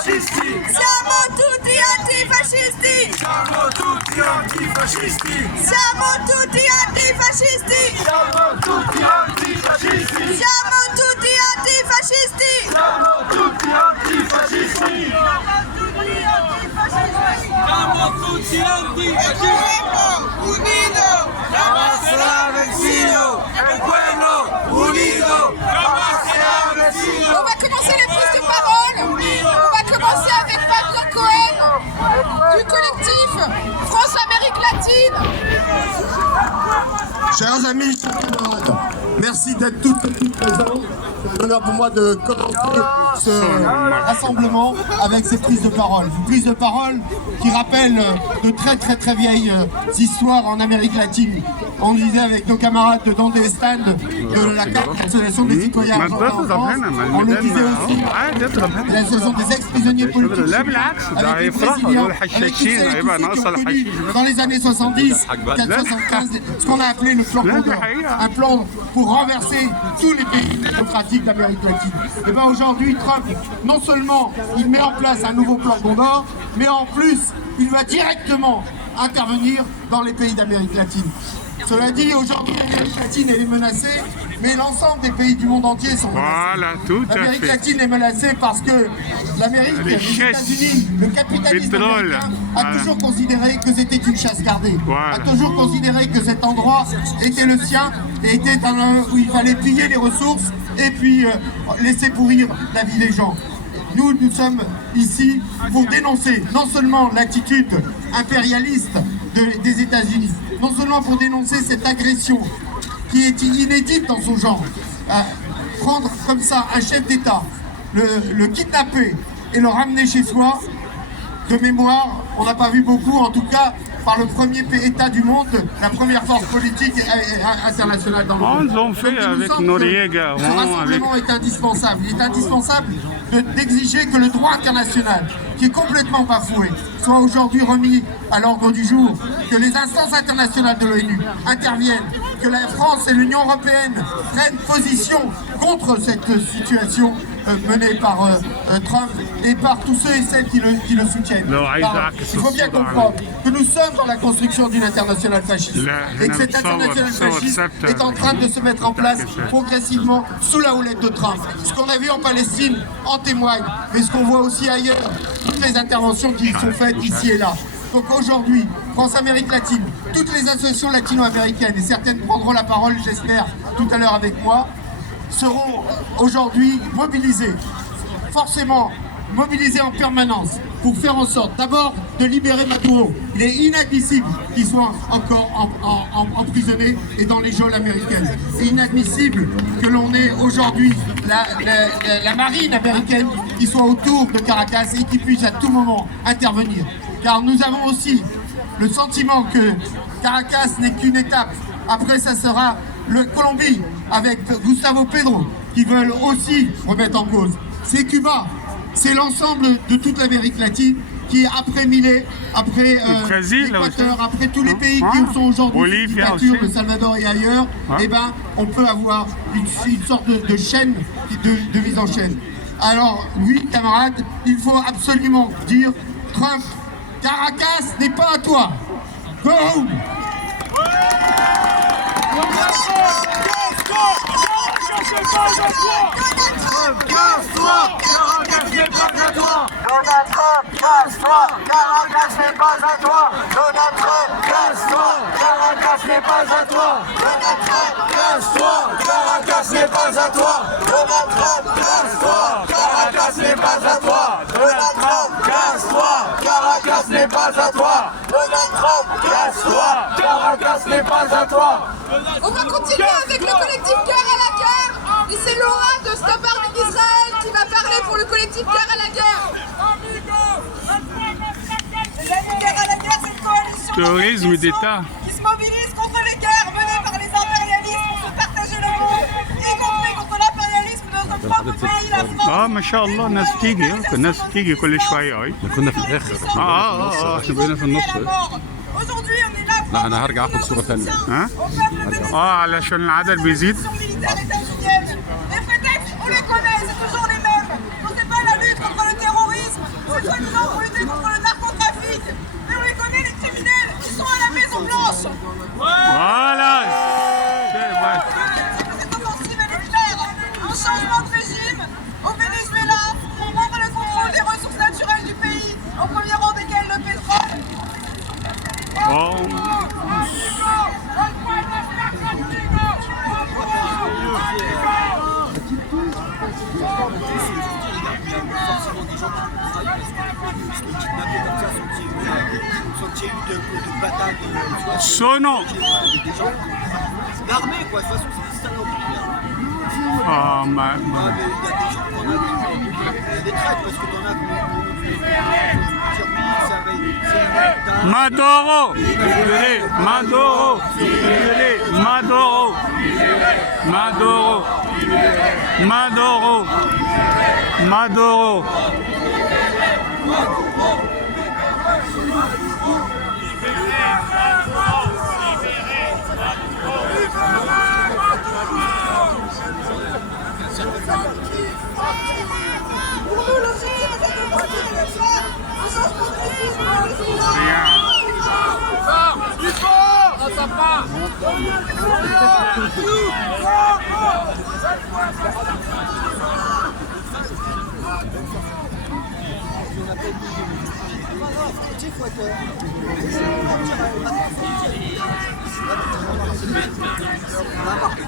antifascisti! Siamo tutti antifascisti! Siamo tutti antifascisti! Siamo tutti antifascisti! Siamo tutti antifascisti! Siamo tutti antifascisti! Siamo tutti antifascisti! Siamo tutti antifascisti! Unido! Jamás será vencido el pueblo unido. Jamás será vencido. On va commencer les prises de parole. On va commencer avec Fabien Cohen du collectif France-Amérique latine. Chers amis, chers camarades, merci d'être toutes présents. C'est un honneur pour moi de commencer ce rassemblement avec ces prises de parole. Une prise de parole qui rappelle de très vieilles histoires en Amérique latine. On disait avec nos camarades de Don des stands de la Association des citoyens argentins en France, on le disait aussi, l'association des ex-prisonniers politiques avec les Brésiliens, avec tous ceux qui ont connu dans les années 70, 75, ce qu'on a appelé le plan Condor, un plan pour renverser tous les pays démocratiques d'Amérique latine. Et bien aujourd'hui, Trump, non seulement il met en place un nouveau plan Condor, mais en plus, il va directement intervenir dans les pays d'Amérique latine. Cela dit, aujourd'hui, l'Amérique latine elle est menacée, mais l'ensemble des pays du monde entier sont menacés. Voilà, tout à L'Amérique fait. latine est menacée parce que l'Amérique, les États-Unis, le capitalisme pétrole, américain a voilà. toujours considéré que c'était une chasse gardée, Voilà. a toujours considéré que cet endroit était le sien et était un où il fallait piller les ressources et puis laisser pourrir la vie des gens. Nous sommes ici pour dénoncer non seulement l'attitude impérialiste des États-Unis, non seulement pour dénoncer cette agression qui est inédite dans son genre, prendre comme ça un chef d'État, le kidnapper et le ramener chez soi, de mémoire, on n'a pas vu beaucoup, en tout cas par le premier État du monde, la première force politique internationale dans le monde. Ils l'ont fait Donc, il nous avec semble que Noriega, Ce avec... rassemblement est indispensable. Il est indispensable d'exiger que le droit international, qui est complètement bafoué, soit aujourd'hui remis à l'ordre du jour, que les instances internationales de l'ONU interviennent, que la France et l'Union européenne prennent position contre cette situation menée par Trump et par tous ceux et celles qui le soutiennent. Il faut bien comprendre que nous sommes dans la construction d'une internationale fasciste et que cette internationale fasciste est en train de se mettre en place progressivement sous la houlette de Trump. Ce qu'on a vu en Palestine en témoigne, mais ce qu'on voit aussi ailleurs, toutes les interventions qui sont faites ici et là. Donc aujourd'hui, France-Amérique latine, toutes les associations latino-américaines, et certaines prendront la parole, j'espère, tout à l'heure avec moi, seront aujourd'hui mobilisées, forcément mobilisées en permanence, pour faire en sorte d'abord de libérer Maduro. Il est inadmissible qu'il soit encore emprisonné et dans les geôles américaines. C'est inadmissible que l'on ait aujourd'hui la marine américaine qui soit autour de Caracas et qui puisse à tout moment intervenir. Car nous avons aussi le sentiment que Caracas n'est qu'une étape. Après, ça sera le Colombie avec Gustavo Petro qui veulent aussi remettre en cause. C'est Cuba, c'est l'ensemble de toute l'Amérique latine qui, après Millet, après l'Équateur, après tous les pays qui sont aujourd'hui sous dictature, le Salvador et ailleurs, eh ben, on peut avoir une sorte de chaîne, de mise en chaîne. Alors, oui, camarades, il faut absolument dire Trump, Caracas n'est pas à toi. Go home! Casse-toi, Caracas n'est pas à toi. Donald Trump, casse-toi, Caracas n'est pas à toi. Donald Trump, casse-toi, Caracas n'est pas à toi. Donald Trump, casse-toi, Caracas n'est pas à toi. Donald Trump, casse-toi, Caracas n'est pas à toi. Donald Trump, casse-toi, Caracas n'est pas à toi. Donald Trump, casse-toi, Caracas n'est pas à toi. On va continuer avec le collectif Cœur à la guerre. Et c'est Laura de Stop Armée d'Israël qui va parler pour le collectif Cœur à la guerre. Cœur à la guerre, c'est une coalition Terrorisme d'État. qui se mobilise contre les guerres menées par les impérialistes pour se partager le monde, y compris contre l'impérialisme de notre propre pays, la France. ما شاء الله الناس تيجي الناس تيجي كل شويه اهي كنا في الاخر احنا بقينا في النص. Aujourd'hui, on est là pour لا انا هرجع اخد صوره ثانيه. ها علشان العدد بيزيد. Les prétextes, on les connaît, c'est toujours les mêmes. Quand c'est pas la lutte contre le terrorisme, président pour lutter contre le narcotrafic. Mais on les connaît, les criminels, ils sont à la Maison Blanche. Voilà. C'est vrai. Cette offensive, elle est claire. Un changement de régime au Venezuela pour prendre le contrôle des ressources naturelles du pays, au premier rang desquelles le pétrole. Oh. Sono. L'armée, quoi, de toute façon, c'est des salopes. Oh, Il y a des gens qu'on a il y a des traites parce que t'en as Maduro. Désolé. Maduro. Désolé. Maduro. Maduro. Maduro. Maduro. Pour nous, l'objectif, c'est de continuer de faire un changement de régime au Venezuela. Rien. On a marqué